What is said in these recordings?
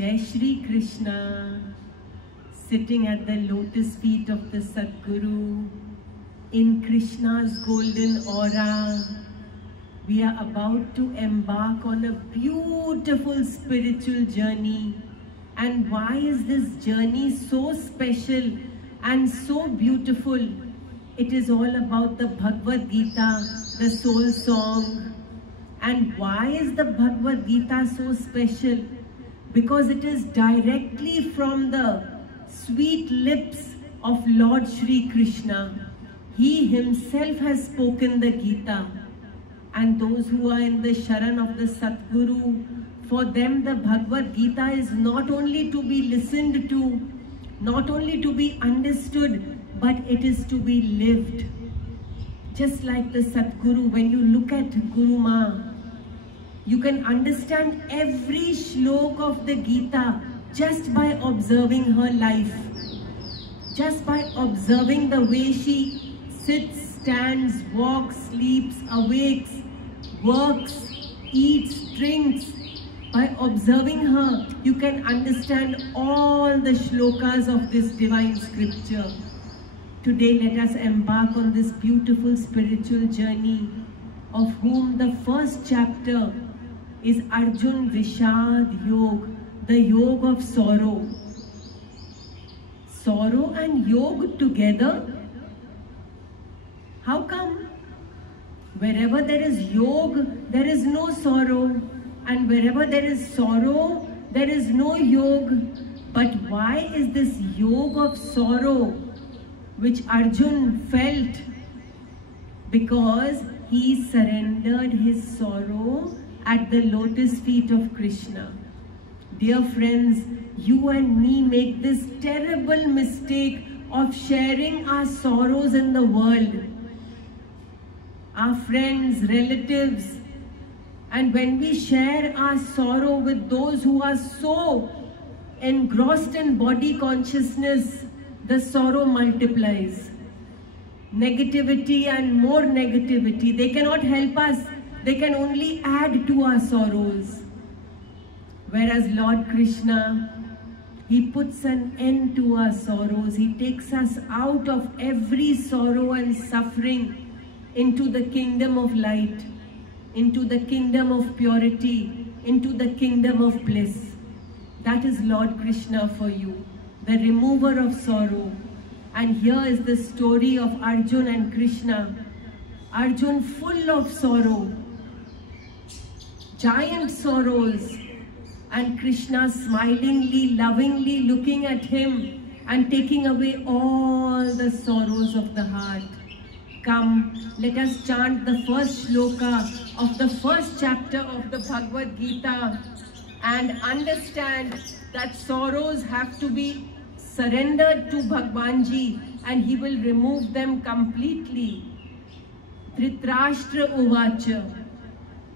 Jai Shri Krishna, sitting at the lotus feet of the Sadguru, in Krishna's golden aura, we are about to embark on a beautiful spiritual journey. And why is this journey so special and so beautiful? It is all about the Bhagavad Gita, the soul song. And why is the Bhagavad Gita so special? Because it is directly from the sweet lips of Lord Shri Krishna. He himself has spoken the Gita. And those who are in the Sharan of the Sadguru, for them the Bhagavad Gita is not only to be listened to, not only to be understood, but it is to be lived. Just like the Sadguru, when you look at Guru Ma, you can understand every shlok of the Gita just by observing her life. Just by observing the way she sits, stands, walks, sleeps, awakes, works, eats, drinks. By observing her, you can understand all the shlokas of this divine scripture. Today, let us embark on this beautiful spiritual journey, of whom the first chapter is Arjun Vishad Yog, the Yog of sorrow. Sorrow and Yog together? How come? Wherever there is Yog, there is no sorrow. And wherever there is sorrow, there is no Yog. But why is this Yog of sorrow which Arjun felt? Because he surrendered his sorrow at the lotus feet of Krishna. Dear friends, you and me make this terrible mistake of sharing our sorrows in the world. Our friends, relatives, and when we share our sorrow with those who are so engrossed in body consciousness, the sorrow multiplies. Negativity and more negativity. They cannot help us. They can only add to our sorrows. Whereas Lord Krishna, He puts an end to our sorrows. He takes us out of every sorrow and suffering into the kingdom of light, into the kingdom of purity, into the kingdom of bliss. That is Lord Krishna for you, the remover of sorrow. And here is the story of Arjun and Krishna. Arjun full of sorrow, giant sorrows, and Krishna smilingly, lovingly looking at him and taking away all the sorrows of the heart. Come, let us chant the first shloka of the first chapter of the Bhagavad Gita and understand that sorrows have to be surrendered to Bhagwanji and he will remove them completely. Dhritarashtra Uvacha.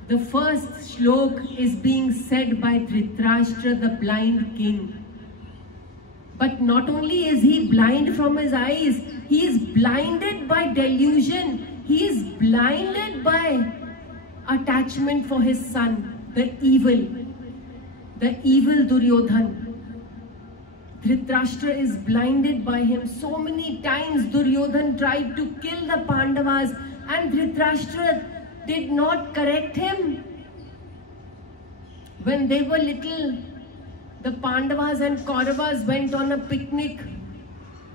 The first shlok is being said by Dhritarashtra, the blind king. But not only is he blind from his eyes, he is blinded by delusion. He is blinded by attachment for his son, the evil Duryodhan. Dhritarashtra is blinded by him. So many times Duryodhan tried to kill the Pandavas and Dhritarashtra did not correct him. When they were little, the Pandavas and Kauravas went on a picnic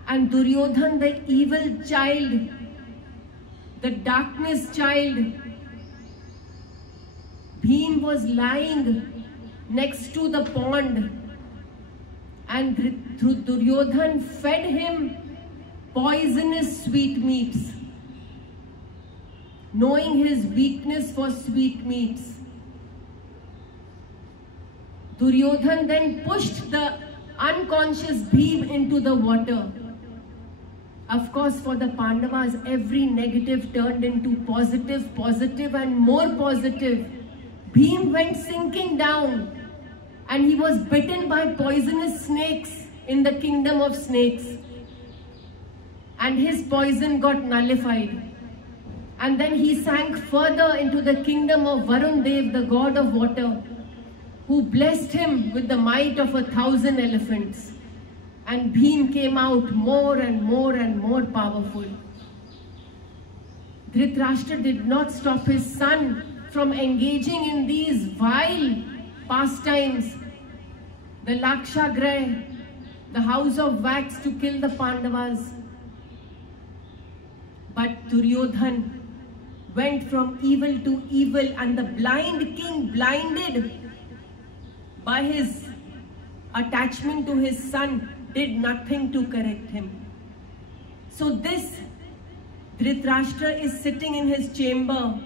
and Duryodhan, the evil child, the darkness child, Bhim was lying next to the pond and Duryodhan fed him poisonous sweetmeats, knowing his weakness for sweetmeats. Duryodhan then pushed the unconscious Bhim into the water. Of course, for the Pandavas, every negative turned into positive, positive and more positive. Bhim went sinking down and he was bitten by poisonous snakes in the kingdom of snakes. And his poison got nullified. And then he sank further into the kingdom of Varun Dev, the god of water. who blessed him with the might of 1,000 elephants. And Bhim came out more and more and more powerful. Dhritarashtra did not stop his son from engaging in these vile pastimes. The Lakshagrah, the house of wax to kill the Pandavas. But Duryodhan went from evil to evil, and the blind king, blinded by his attachment to his son, did nothing to correct him. So this Dhritarashtra is sitting in his chamber,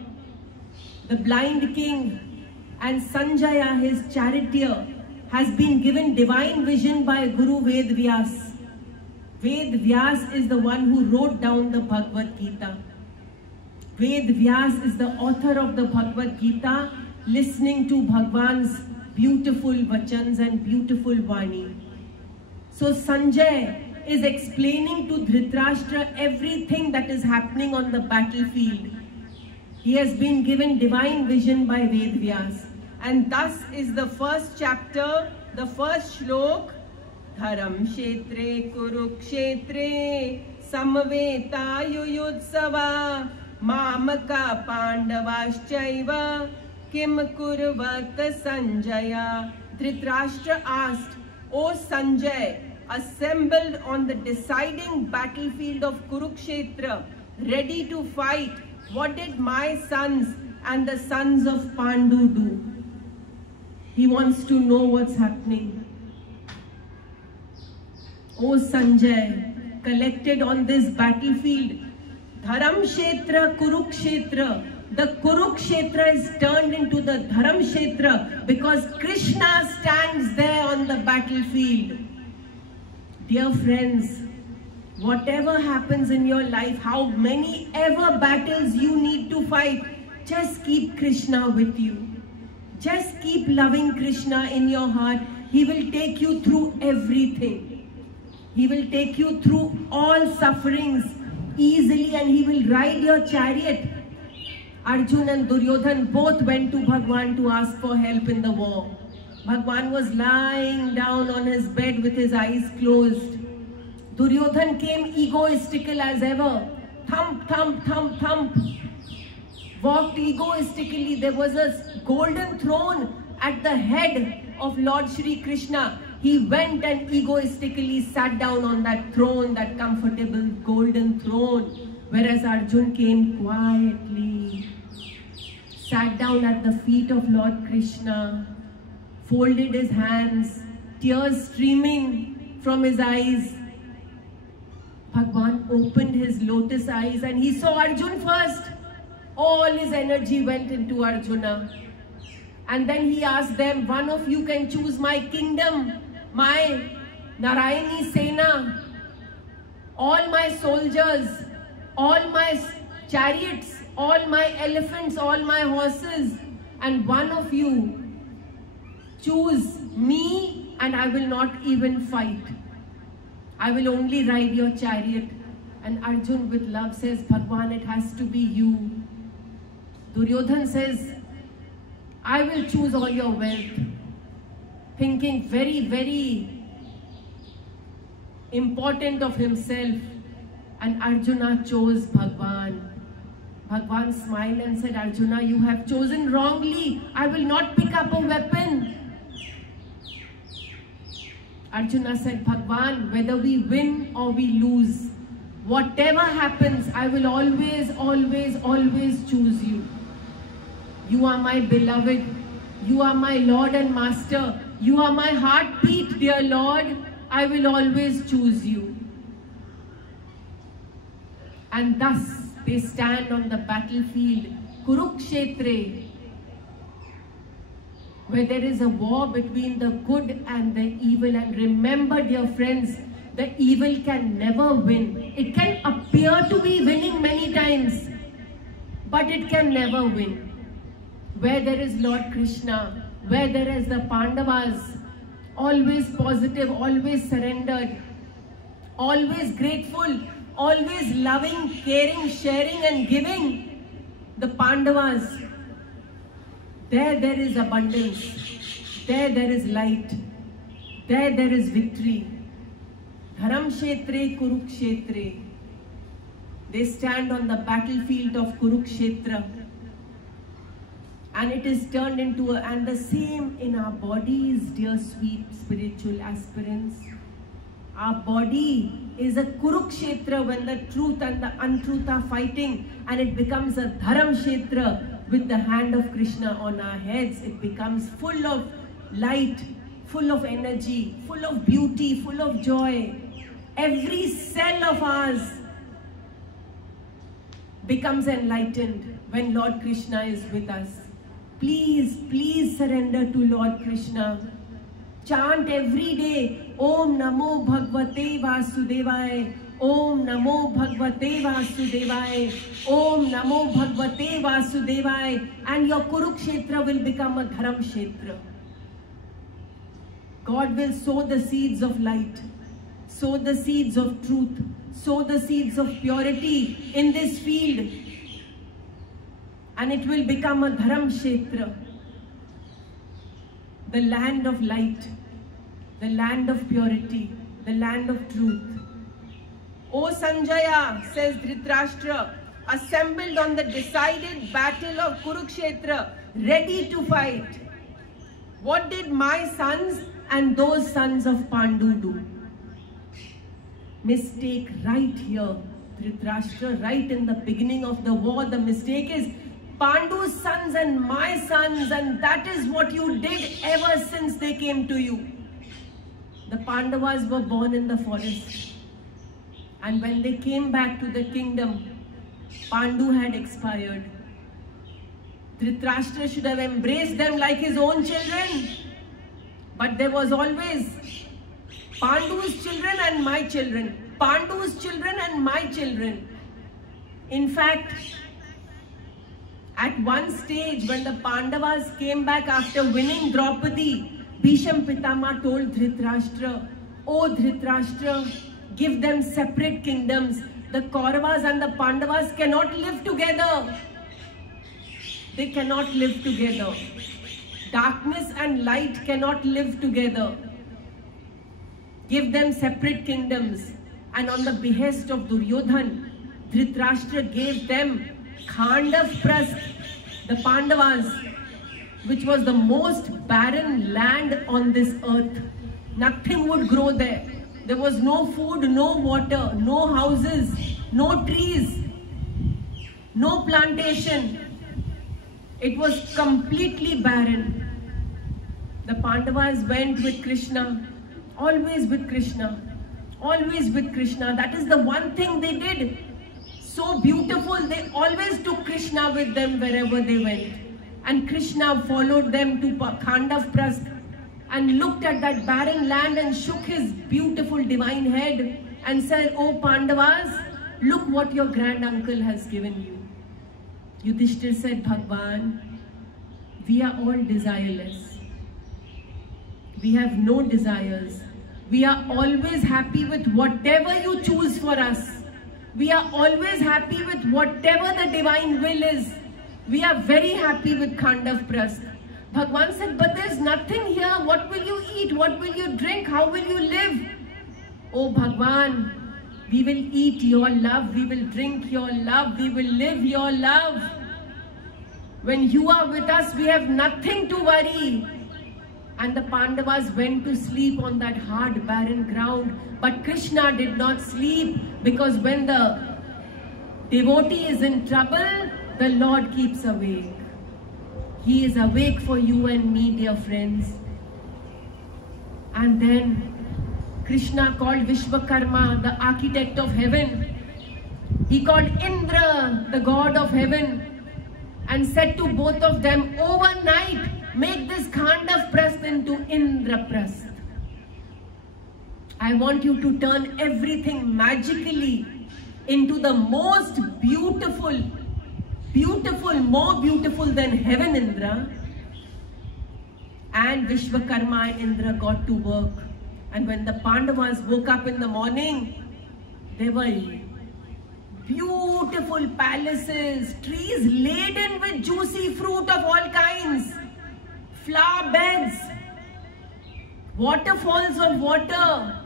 the blind king, and Sanjaya, his charioteer, has been given divine vision by Guru Ved Vyas. Ved Vyas is the one who wrote down the Bhagavad Gita. Ved Vyas is the author of the Bhagavad Gita, listening to Bhagwan's beautiful vachans and beautiful Vani. So Sanjay is explaining to Dhritarashtra everything that is happening on the battlefield. He has been given divine vision by Ved Vyas. And thus is the first chapter, the first shlok, Dharam Kshetre Kurukshetre Samveta Yuyutsava Mamaka Pandavaschaiva Kim Kurvat Sanjaya. Dhritarashtra asked, O Sanjay, assembled on the deciding battlefield of Kurukshetra, ready to fight, what did my sons and the sons of Pandu do? He wants to know what's happening. O Sanjay, collected on this battlefield, Dharam Kshetra, Kurukshetra. The Kurukshetra is turned into the Dharam Kshetra because Krishna stands there on the battlefield. Dear friends, whatever happens in your life, how many ever battles you need to fight, just keep Krishna with you. Just keep loving Krishna in your heart. He will take you through everything. He will take you through all sufferings easily, and he will ride your chariot. Arjun and Duryodhan both went to Bhagwan to ask for help in the war. Bhagwan was lying down on his bed with his eyes closed. Duryodhan came egoistical as ever. Thump, thump, thump, thump. Walked egoistically. There was a golden throne at the head of Lord Shri Krishna. He went and egoistically sat down on that throne, that comfortable golden throne. Whereas Arjun came quietly, sat down at the feet of Lord Krishna, folded his hands, tears streaming from his eyes. Bhagwan opened his lotus eyes and he saw Arjun first. All his energy went into Arjuna. And then he asked them, one of you can choose my kingdom, my Narayani Sena, all my soldiers, all my chariots, all my elephants, all my horses, and one of you choose me and I will not even fight. I will only ride your chariot. And Arjun with love says, Bhagwan, it has to be you. Duryodhan says, I will choose all your wealth. Thinking very, very important of himself. And Arjuna chose Bhagwan. Bhagwan smiled and said, Arjuna, you have chosen wrongly. I will not pick up a weapon. Arjuna said, Bhagwan, whether we win or we lose, whatever happens, I will always, always, always choose you. You are my beloved. You are my Lord and Master. You are my heartbeat, dear Lord. I will always choose you. And thus they stand on the battlefield, Kurukshetra, where there is a war between the good and the evil. And remember, dear friends, the evil can never win. It can appear to be winning many times, but it can never win. Where there is Lord Krishna, where there is the Pandavas, always positive, always surrendered, always grateful, always loving, caring, sharing and giving, the Pandavas, there is abundance. there is light. There is victory. Dharam Kshetre Kurukshetre. They stand on the battlefield of Kurukshetra. And it is turned into and the same in our bodies, dear sweet spiritual aspirants. Our body is a Kurukshetra when the truth and the untruth are fighting, and it becomes a Dharam Kshetra with the hand of Krishna on our heads. It becomes full of light, full of energy, full of beauty, full of joy. Every cell of ours becomes enlightened when Lord Krishna is with us. Please, please surrender to Lord Krishna. Chant every day, Om Namo Bhagavate Vasudevaya, Om Namo Bhagavate Vasudevaya, Om Namo Bhagavate Vasudevaya, and your Kurukshetra will become a Dharam Kshetra. God will sow the seeds of light, sow the seeds of truth, sow the seeds of purity in this field, and it will become a Dharam Kshetra, the land of light, the land of purity, the land of truth. O Sanjaya, says Dhritarashtra, assembled on the decided battle of Kurukshetra, ready to fight. What did my sons and those sons of Pandu do? Mistake right here, Dhritarashtra, right in the beginning of the war. The mistake is Pandu's sons and my sons, and that is what you did ever since they came to you. The Pandavas were born in the forest, and when they came back to the kingdom, Pandu had expired. Dhritarashtra should have embraced them like his own children, but there was always Pandu's children and my children, Pandu's children and my children. In fact, at one stage when the Pandavas came back after winning Draupadi, Bhisham Pitama told Dhritarashtra, "Oh Dhritarashtra, give them separate kingdoms. The Kauravas and the Pandavas cannot live together. They cannot live together. Darkness and light cannot live together. Give them separate kingdoms." And on the behest of Duryodhan, Dhritarashtra gave them Khandavprastha, the Pandavas, which was the most barren land on this earth. Nothing would grow there. There was no food, no water, no houses, no trees, no plantation. It was completely barren. The Pandavas went with Krishna, always with Krishna, always with Krishna. That is the one thing they did. So beautiful, they always took Krishna with them wherever they went. And Krishna followed them to Khandavprastha and looked at that barren land and shook his beautiful divine head and said, "Oh Pandavas, look what your granduncle has given you." Yudhishthir said, "Bhagwan, we are all desireless. We have no desires. We are always happy with whatever you choose for us. We are always happy with whatever the divine will is. We are very happy with Khandavprastha." Bhagwan said, "But there's nothing here. What will you eat? What will you drink? How will you live?" "Oh Bhagwan, we will eat your love. We will drink your love. We will live your love. When you are with us, we have nothing to worry." And the Pandavas went to sleep on that hard, barren ground. But Krishna did not sleep, because when the devotee is in trouble, the Lord keeps awake. He is awake for you and me, dear friends. And then Krishna called Vishwakarma, the architect of heaven. He called Indra, the god of heaven, and said to both of them, "Overnight, make this Khandavprastha into Indraprastha. I want you to turn everything magically into the most beautiful, more beautiful than heaven, Indra." And Vishwakarma and Indra got to work. And when the Pandavas woke up in the morning, there were beautiful palaces, trees laden with juicy fruit of all kinds, flower beds, waterfalls of water,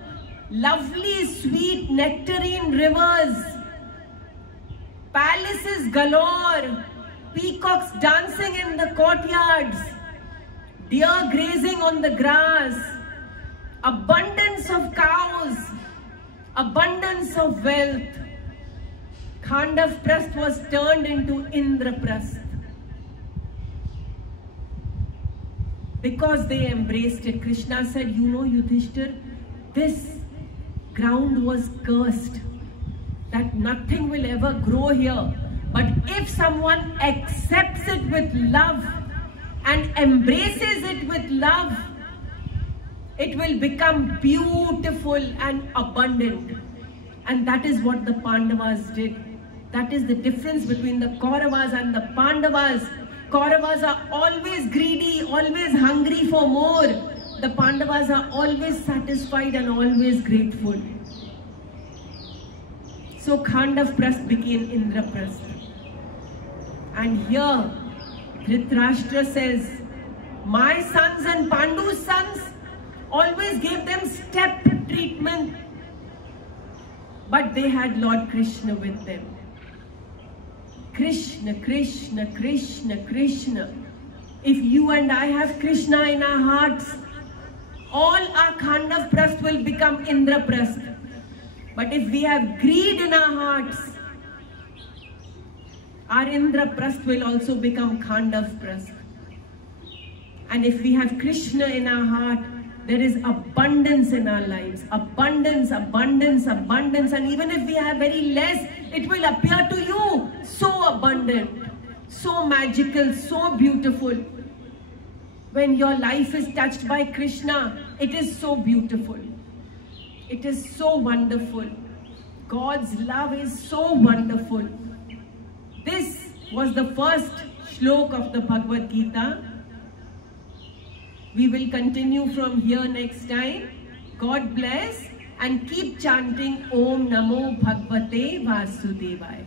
lovely sweet nectarine rivers, palaces galore, peacocks dancing in the courtyards, deer grazing on the grass, abundance of cows, abundance of wealth. Khandavprastha was turned into Indraprastha because they embraced it. Krishna said, you know, Yudhishthir, this ground was cursed, that nothing will ever grow here. But if someone accepts it with love and embraces it with love, it will become beautiful and abundant. And that is what the Pandavas did. That is the difference between the Kauravas and the Pandavas. Kauravas are always greedy, always hungry for more. The Pandavas are always satisfied and always grateful. So Khandavprastha became Indraprastha. And here Dhritarashtra says, my sons and Pandu's sons always gave them step treatment, but they had Lord Krishna with them. Krishna, Krishna, Krishna, Krishna. If you and I have Krishna in our hearts, all our Khandavprastha will become Indraprastha. But if we have greed in our hearts, our Indraprastha will also become Khandavprastha. And if we have Krishna in our heart, there is abundance in our lives. Abundance, abundance, abundance. And even if we have very less, it will appear to you so abundant, so magical, so beautiful. When your life is touched by Krishna, it is so beautiful. It is so wonderful. God's love is so wonderful. This was the first shlok of the Bhagavad Gita. We will continue from here next time. God bless and keep chanting Om Namo Bhagavate Vasudevaya.